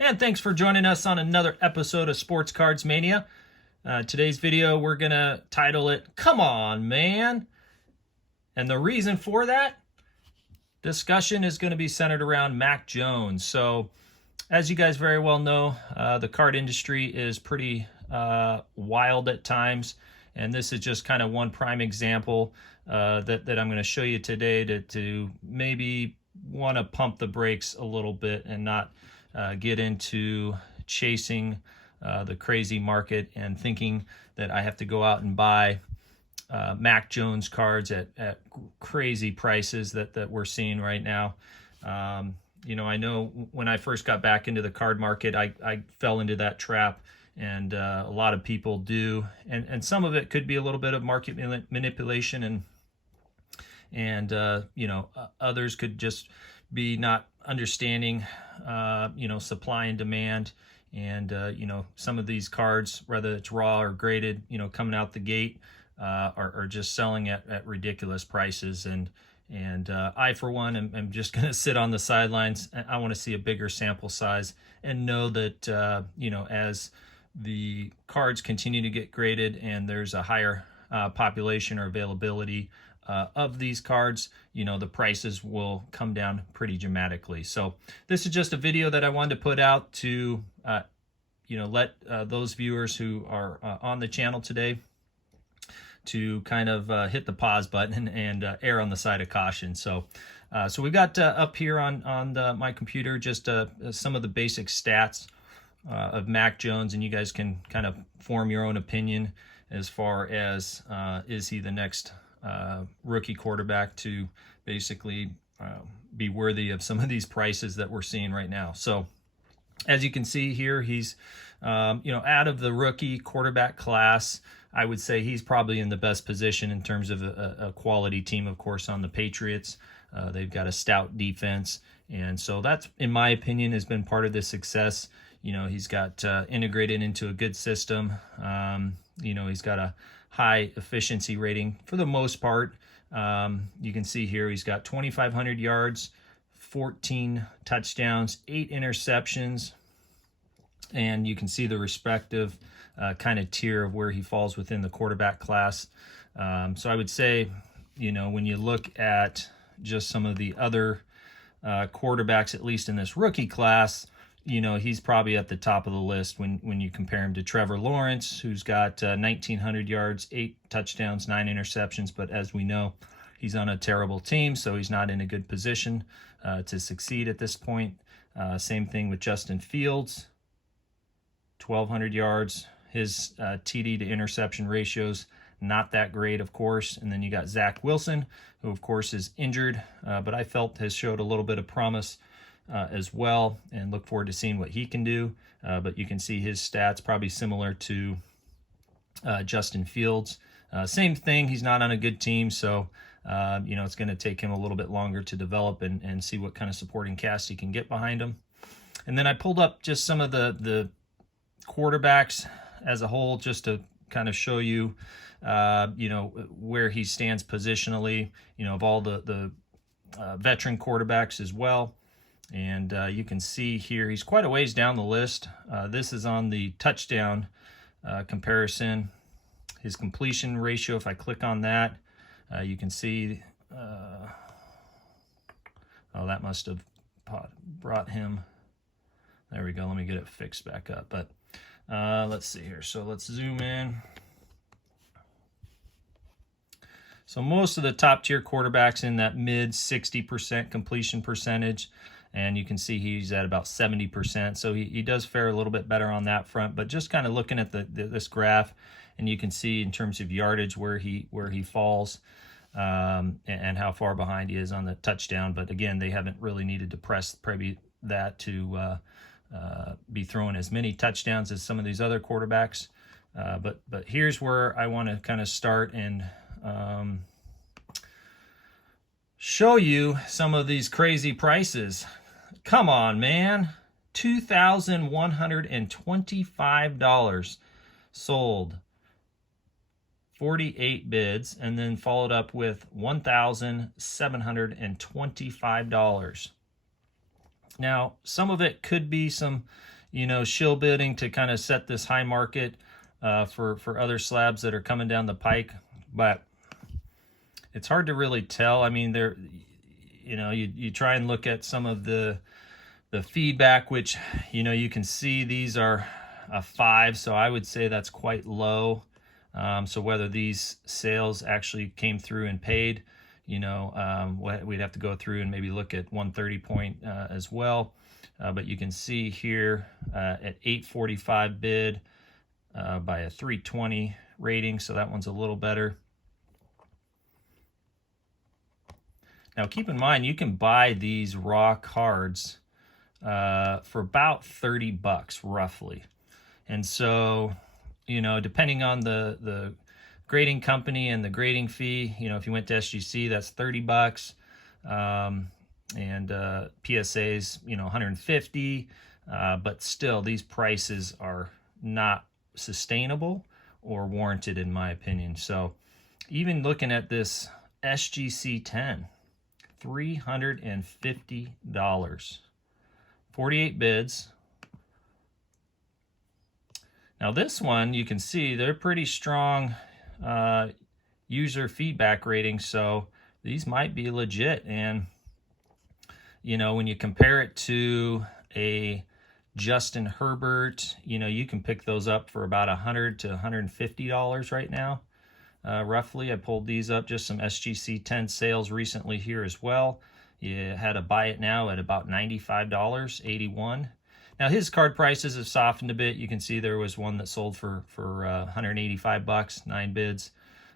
And thanks for joining us on another episode of Sports Cards Mania. Today's video, we're going to title it, Come On, Man. And the reason for that discussion is going to be centered around Mac Jones. So, as you guys very well know, the card industry is pretty wild at times. And this is just kind of one prime example that I'm going to show you today to maybe want to pump the brakes a little bit and not get into chasing the crazy market and thinking that I have to go out and buy Mac Jones cards at crazy prices that we're seeing right now. I know when I first got back into the card market, I fell into that trap, and a lot of people do, and some of it could be a little bit of market manipulation, and others could just be not understanding supply and demand, and some of these cards, whether it's raw or graded, coming out the gate, are just selling at ridiculous prices. And I, for one, am just going to sit on the sidelines. I want to see a bigger sample size and know that, as the cards continue to get graded and there's a higher population or availability of these cards, the prices will come down pretty dramatically. So this is just a video that I wanted to put out to, let those viewers who are on the channel today to kind of hit the pause button and err on the side of caution. So we've got up here on my computer just some of the basic stats of Mac Jones, and you guys can kind of form your own opinion as far as is he the next rookie quarterback to basically be worthy of some of these prices that we're seeing right now. So as you can see here, he's out of the rookie quarterback class, I would say he's probably in the best position in terms of a quality team, of course, on the Patriots. They've got a stout defense, and so that's, in my opinion, has been part of the success. He's got integrated into a good system. He's got a high efficiency rating for the most part. You can see here he's got 2,500 yards, 14 touchdowns, 8 interceptions, and you can see the respective kind of tier of where he falls within the quarterback class. So I would say, when you look at just some of the other quarterbacks, at least in this rookie class, he's probably at the top of the list when you compare him to Trevor Lawrence, who's got 1,900 yards, 8 touchdowns, 9 interceptions. But as we know, he's on a terrible team, so he's not in a good position to succeed at this point. Same thing with Justin Fields, 1,200 yards. His TD to interception ratios, not that great, of course. And then you got Zach Wilson, who, of course, is injured, but I felt has showed a little bit of promise as well, and look forward to seeing what he can do. But you can see his stats probably similar to Justin Fields. Same thing, he's not on a good team, so it's going to take him a little bit longer to develop and see what kind of supporting cast he can get behind him. And then I pulled up just some of the quarterbacks as a whole, just to kind of show you, where he stands positionally, of all the veteran quarterbacks as well. And you can see here, he's quite a ways down the list. This is on the touchdown comparison. His completion ratio, if I click on that, you can see, that must have brought him. There we go. Let me get it fixed back up. But let's see here. So let's zoom in. So most of the top tier quarterbacks in that mid 60% completion percentage, and you can see he's at about 70%. So he does fare a little bit better on that front. But just kind of looking at this graph, and you can see in terms of yardage where he falls, and how far behind he is on the touchdown. But again, they haven't really needed to press probably that to be throwing as many touchdowns as some of these other quarterbacks. But here's where I want to kind of start and show you some of these crazy prices. Come on, man. $2,125 sold. 48 bids, and then followed up with $1,725. Now, some of it could be some, shill bidding to kind of set this high market for other slabs that are coming down the pike, but it's hard to really tell. I mean, you try and look at some of the feedback, which, you can see these are a 5, so I would say that's quite low. So whether these sales actually came through and paid, we'd have to go through and maybe look at 130 point as well. But you can see here at 845 bid by a 320 rating, so that one's a little better. Now keep in mind, you can buy these raw cards for about $30 roughly. And so, depending on the grading company and the grading fee, if you went to SGC, that's $30. And PSA's, 150. But still, these prices are not sustainable or warranted, in my opinion. So even looking at this SGC 10, $350. 48 bids. Now this one, you can see they're pretty strong user feedback ratings, so these might be legit. And when you compare it to a Justin Herbert, you can pick those up for about $100 to $150 right now. Roughly, I pulled these up, just some SGC 10 sales recently here as well. You had to buy it now at about $95, 81. Now his card prices have softened a bit. You can see there was one that sold for $185, 9 bids,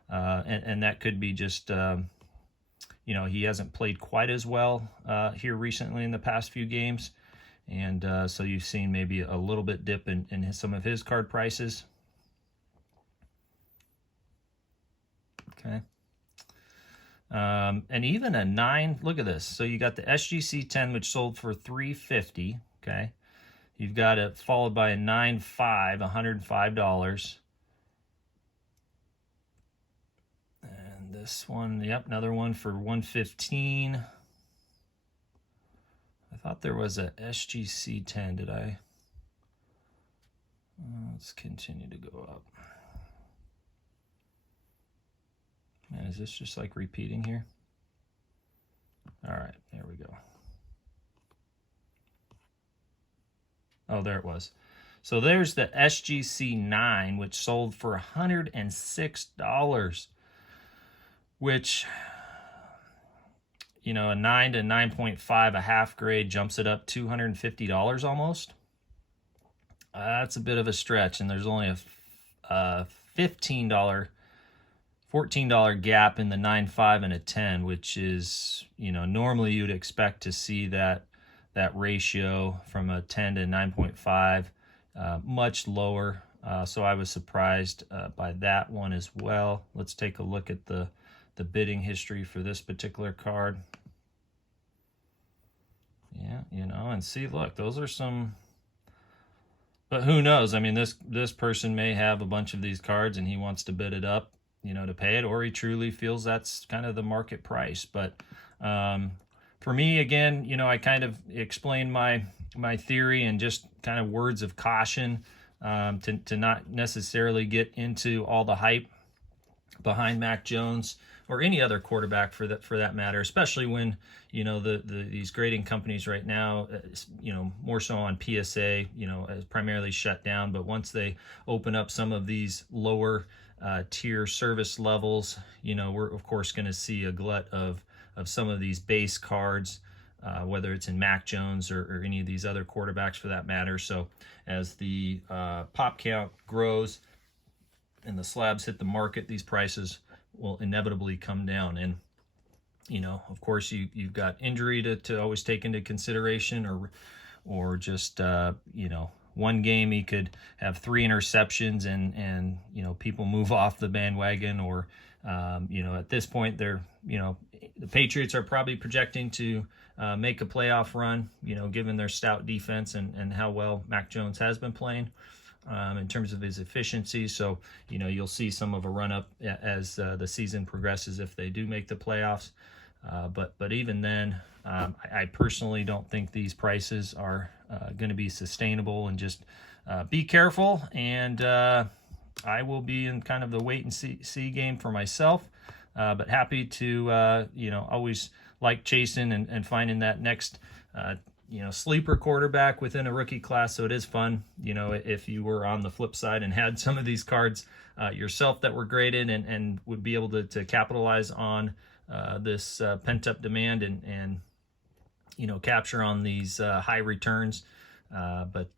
and that could be just he hasn't played quite as well here recently in the past few games, and so you've seen maybe a little bit dip in some of his card prices. Okay. And even a 9, look at this. So you got the SGC 10, which sold for $350. Okay. You've got it followed by a 9.5, $105. And this one, yep, another one for $115. I thought there was a SGC 10. Did I? Let's continue to go up. Man, is this just like repeating here? All right, there we go. Oh, there it was. So there's the SGC 9, which sold for $106, which, a 9 to 9.5, a half grade, jumps it up $250 almost. That's a bit of a stretch, and there's only a $14 gap in the 9.5 and a 10, which is, normally you'd expect to see that ratio from a 10 to 9.5 much lower. So I was surprised by that one as well. Let's take a look at the bidding history for this particular card. Yeah, and see, look, those are some, but who knows? I mean, this person may have a bunch of these cards and he wants to bid it up, to pay it, or he truly feels that's kind of the market price. But for me, again, I kind of explained my theory and just kind of words of caution to not necessarily get into all the hype behind Mac Jones or any other quarterback for that matter, especially when these grading companies right now, more so on PSA, is primarily shut down. But once they open up some of these lower tier service levels, we're of course going to see a glut of some of these base cards, whether it's in Mac Jones or any of these other quarterbacks for that matter. So as the pop count grows and the slabs hit the market, these prices will inevitably come down. And of course you've got injury to always take into consideration, or just one game he could have 3 interceptions and people move off the bandwagon, or at this point they're the Patriots are probably projecting to make a playoff run, given their stout defense and how well Mac Jones has been playing in terms of his efficiency. So, you'll see some of a run up as the season progresses if they do make the playoffs. But even then, I personally don't think these prices are going to be sustainable, and just be careful. And I will be in kind of the wait and see game for myself, but happy to, always like chasing and finding that next, sleeper quarterback within a rookie class. So it is fun, if you were on the flip side and had some of these cards yourself that were graded and would be able to capitalize on this pent-up demand and capture on these high returns. But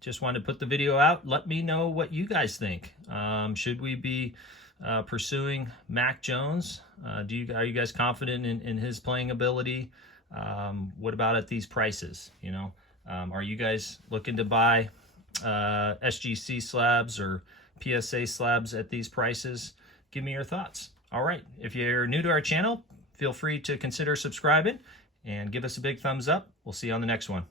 just wanted to put the video out. Let me know what you guys think. Should we be pursuing Mac Jones? Are you guys confident in his playing ability? What about at these prices? Are you guys looking to buy SGC slabs or PSA slabs at these prices? Give me your thoughts. All right, if you're new to our channel, feel free to consider subscribing and give us a big thumbs up. We'll see you on the next one.